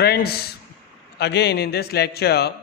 Friends, again in this lecture,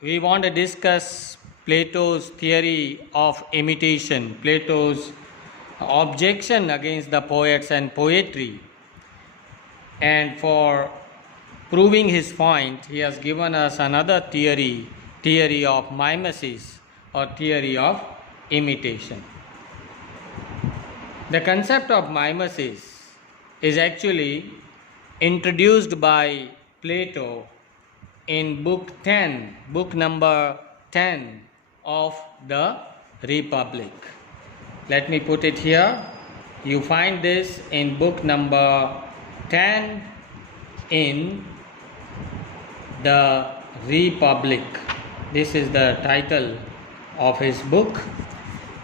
we want to discuss Plato's theory of imitation, Plato's objection against the poets and poetry. And for proving his point, he has given us another theory of mimesis or theory of imitation. The concept of mimesis is actually introduced by Plato in book number 10 of the Republic. Let me put it here. You find this in book number 10 in the Republic. This is the title of his book.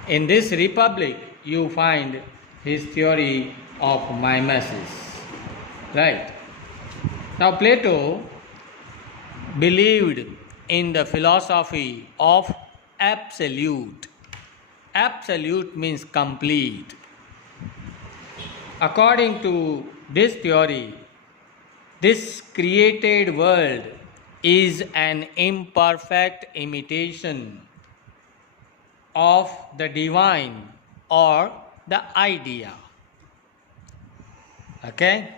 In this Republic, you find his theory of mimesis. Right. Now, Plato believed in the philosophy of absolute. Absolute means complete. According to this theory, this created world is an imperfect imitation of the divine or the idea. Okay?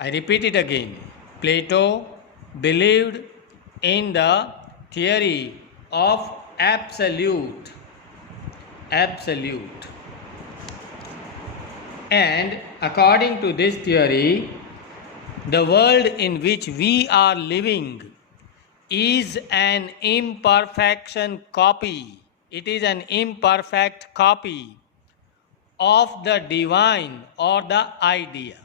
I repeat it again. Plato believed in the theory of absolute. And according to this theory, the world in which we are living is an imperfection copy. It is an imperfect copy of the divine or the idea.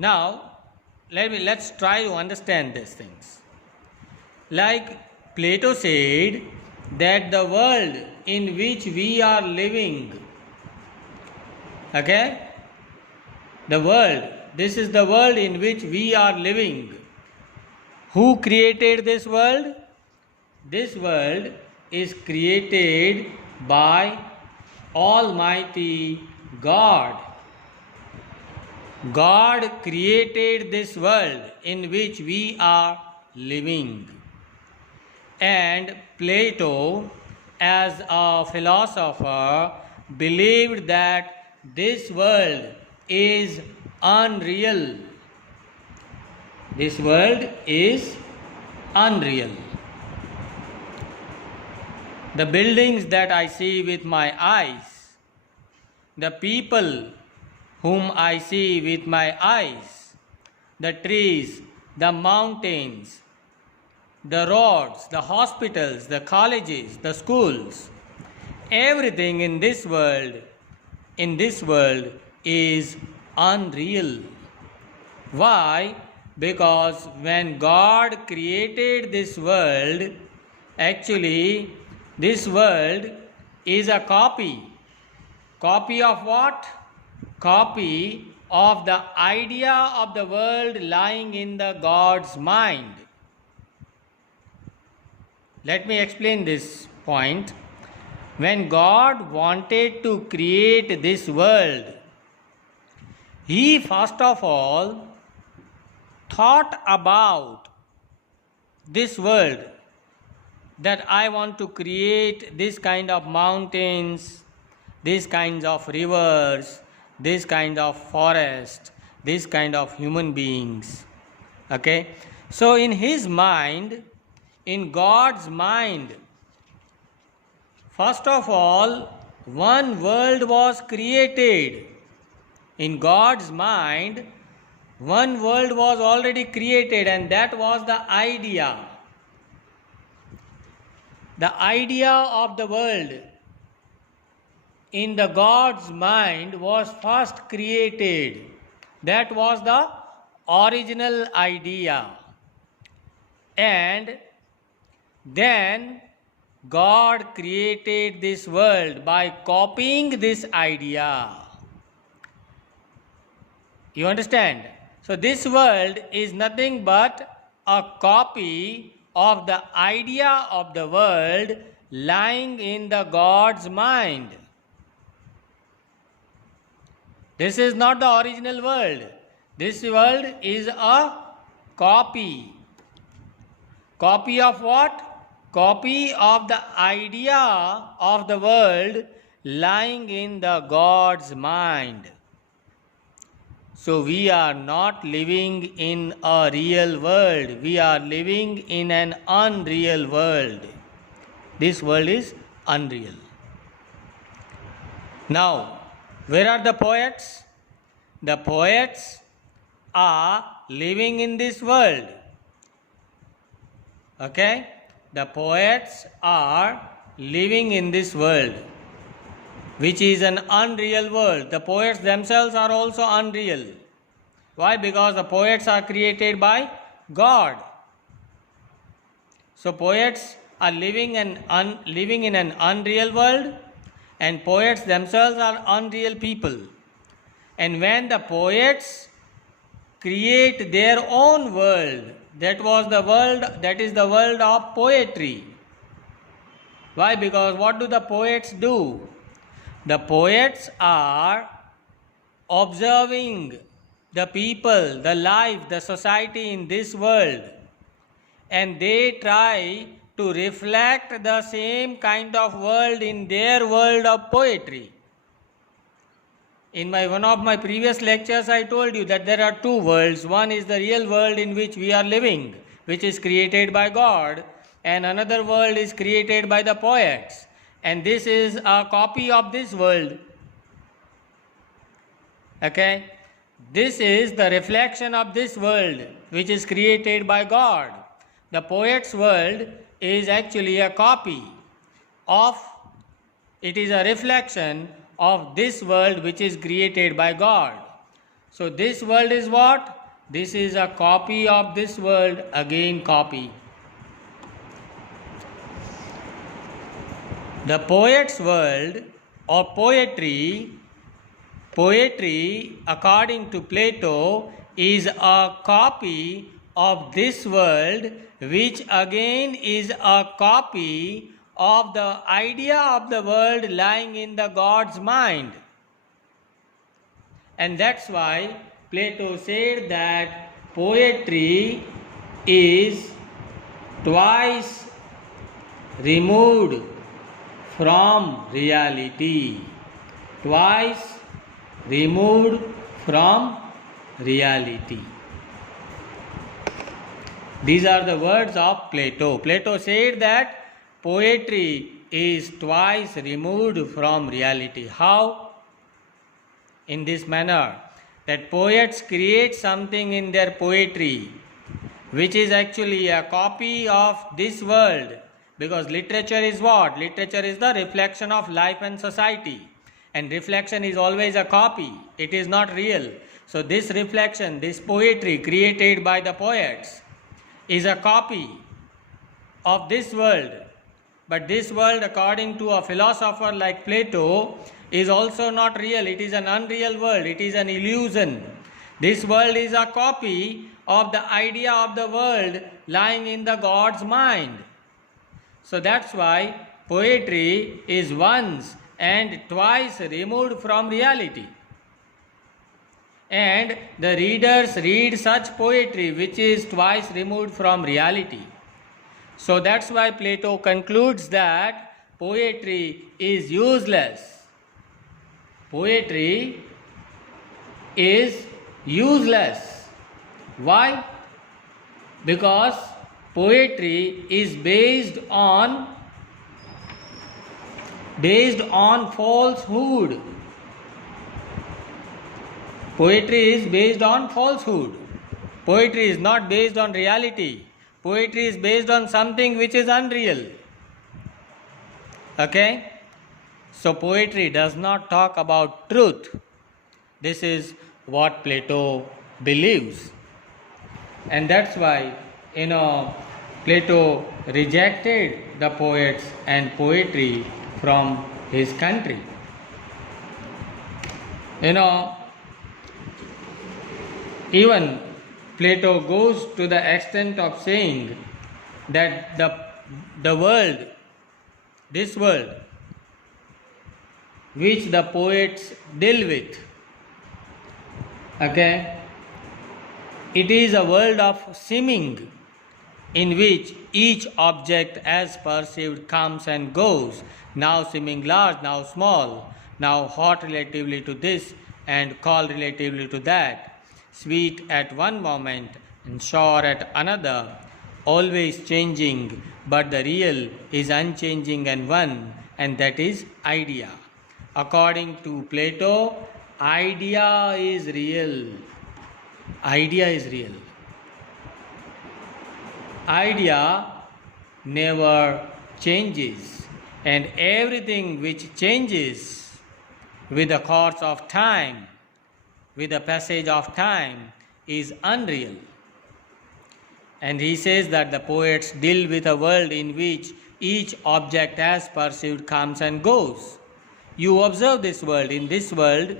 Now, let's try to understand these things. Like Plato said that the world in which we are living, okay, this is the world in which we are living. Who created this world? This world is created by Almighty God. God created this world in which we are living. And Plato, as a philosopher, believed that this world is unreal. This world is unreal. The buildings that I see with my eyes, the people whom I see with my eyes, the trees, the mountains, the roads, the hospitals, the colleges, the schools, everything in this world is unreal. Why? Because when God created this world, actually this world is a copy. Copy of what? Copy of the idea of the world lying in the God's mind. Let me explain this point. When God wanted to create this world, He first of all thought about this world, that I want to create this kind of mountains, these kinds of rivers, this kind of forest, this kind of human beings. Okay? So in his mind, in God's mind, first of all, one world was created. In God's mind, one world was already created, and that was the idea. The idea of the world in the God's mind was first created. That was the original idea. And then God created this world by copying this idea. You understand? So this world is nothing but a copy of the idea of the world lying in the God's mind. This is not the original world. This world is a copy. Copy of what? Copy of the idea of the world lying in the God's mind. So we are not living in a real world. We are living in an unreal world. This world is unreal. Now, where are the poets? The poets are living in this world. Okay? The poets are living in this world, which is an unreal world. The poets themselves are also unreal. Why? Because the poets are created by God. So poets are living in an unreal world, and poets themselves are unreal people. And when the poets create their own world, that is the world of poetry. Why? Because what do the poets do? The poets are observing the people, the life, the society in this world, and they try to reflect the same kind of world in their world of poetry. In one of my previous lectures, I told you that there are two worlds. One is the real world in which we are living, which is created by God, and another world is created by the poets. And this is a copy of this world. Okay? This is the reflection of this world, which is created by God. The poet's world is actually a copy of, it is a reflection of this world which is created by God. So this world is what? This is a copy of this world, again copy. The poet's world or poetry according to Plato is a copy of this world, which again is a copy of the idea of the world lying in the God's mind. And that's why Plato said that poetry is twice removed from reality. Twice removed from reality. These are the words of Plato. Plato said that poetry is twice removed from reality. How? In this manner, that poets create something in their poetry which is actually a copy of this world, because literature is what? Literature is the reflection of life and society, and reflection is always a copy. It is not real. So this reflection, this poetry created by the poets is a copy of this world. But this world, according to a philosopher like Plato, is also not real. It is an unreal world. It is an illusion. This world is a copy of the idea of the world lying in the God's mind. So that's why poetry is once and twice removed from reality. And the readers read such poetry which is twice removed from reality. So that's why Plato concludes that poetry is useless. Poetry is useless. Why? Because poetry is based on falsehood. Poetry is based on falsehood. Poetry is not based on reality. Poetry is based on something which is unreal. Okay? So poetry does not talk about truth. This is what Plato believes. And that's why, Plato rejected the poets and poetry from his country. Even Plato goes to the extent of saying that the world, this world, which the poets deal with, okay, It is a world of seeming, in which each object as perceived comes and goes, now seeming large, now small, now hot relatively to this and cold relatively to that, sweet at one moment and sour at another, always changing, but the real is unchanging and one, and that is idea. According to Plato, idea is real. Idea is real. Idea never changes, and everything which changes with the course of time, with the passage of time, is unreal. And he says that the poets deal with a world in which each object as perceived comes and goes. You observe this world, in this world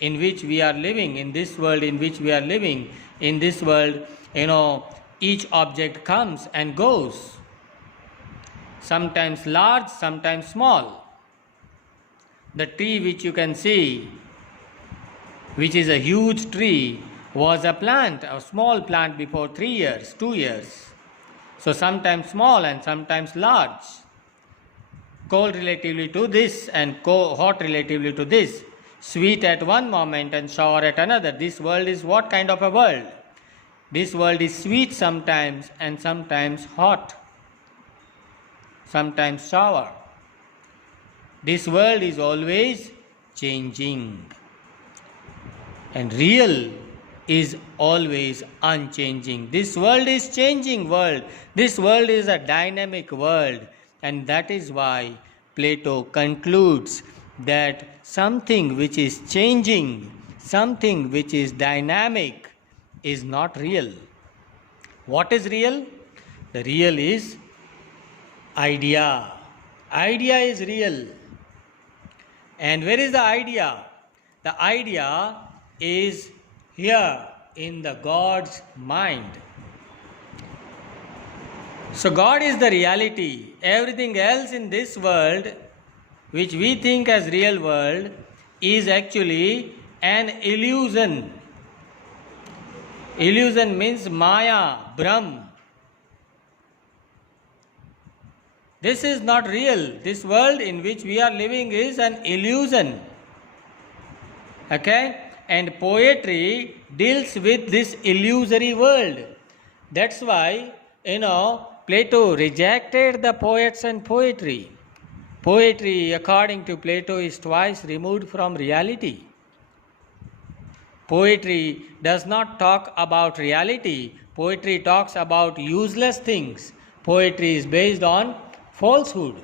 in which we are living, in this world, each object comes and goes, sometimes large, sometimes small. The tree which you can see, which is a huge tree, was a small plant before 3 years, 2 years. So sometimes small and sometimes large. Cold relatively to this and hot relatively to this. Sweet at one moment and sour at another. This world is what kind of a world? This world is sweet sometimes and sometimes hot, sometimes sour. This world is always changing, and real is always unchanging. This world is changing world. This world is a dynamic world, and that is why Plato concludes that something which is changing, something which is dynamic, is not real. What is real? The real is idea. Idea is real. And where is the idea? The idea is here in the God's mind. So God is the reality. Everything else in this world, which we think as real world, is actually an illusion. Illusion means Maya, Brahm. This is not real. This world in which we are living is an illusion. Okay? And poetry deals with this illusory world. That's why, Plato rejected the poets and poetry. Poetry, according to Plato, is twice removed from reality. Poetry does not talk about reality. Poetry talks about useless things. Poetry is based on falsehood.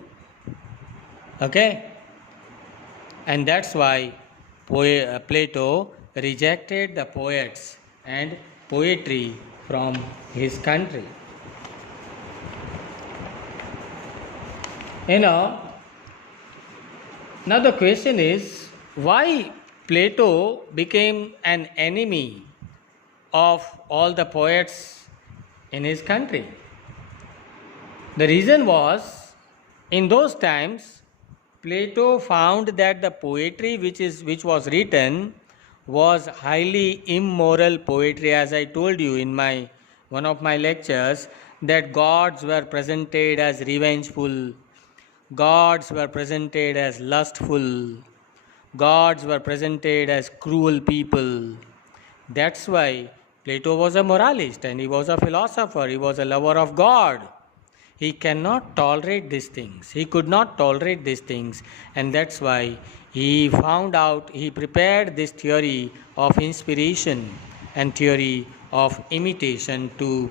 Okay? And that's why Plato rejected the poets and poetry from his country. Now the question is, why Plato became an enemy of all the poets in his country? The reason was, in those times, Plato found that the poetry which was written was highly immoral poetry. As I told you in one of my lectures, that gods were presented as revengeful, gods were presented as lustful, gods were presented as cruel people. That's why Plato was a moralist and he was a philosopher, he was a lover of God. He cannot tolerate these things. He could not tolerate these things, and that's why he prepared this theory of inspiration and theory of imitation to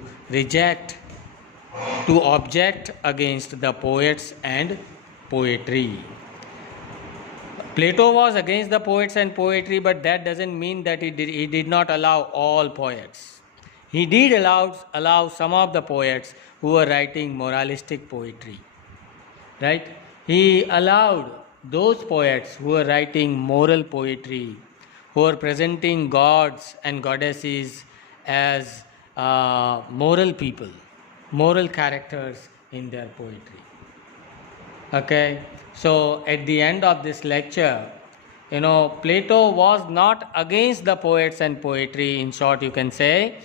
object against the poets and poetry. Plato was against the poets and poetry, but that doesn't mean that he did not allow all poets. He did allow some of the poets who were writing moralistic poetry. Right? He allowed those poets who were writing moral poetry, who were presenting gods and goddesses as moral people, moral characters in their poetry. Okay? So at the end of this lecture, Plato was not against the poets and poetry. In short, you can say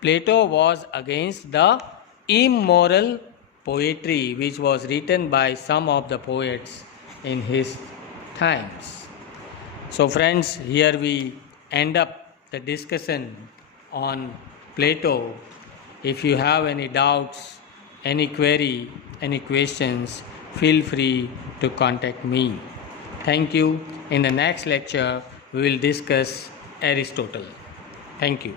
Plato was against the immoral poetry which was written by some of the poets in his times. So, friends, here we end up the discussion on Plato. If you have any doubts, any query, any questions, feel free to contact me. Thank you. In the next lecture, we will discuss Aristotle. Thank you.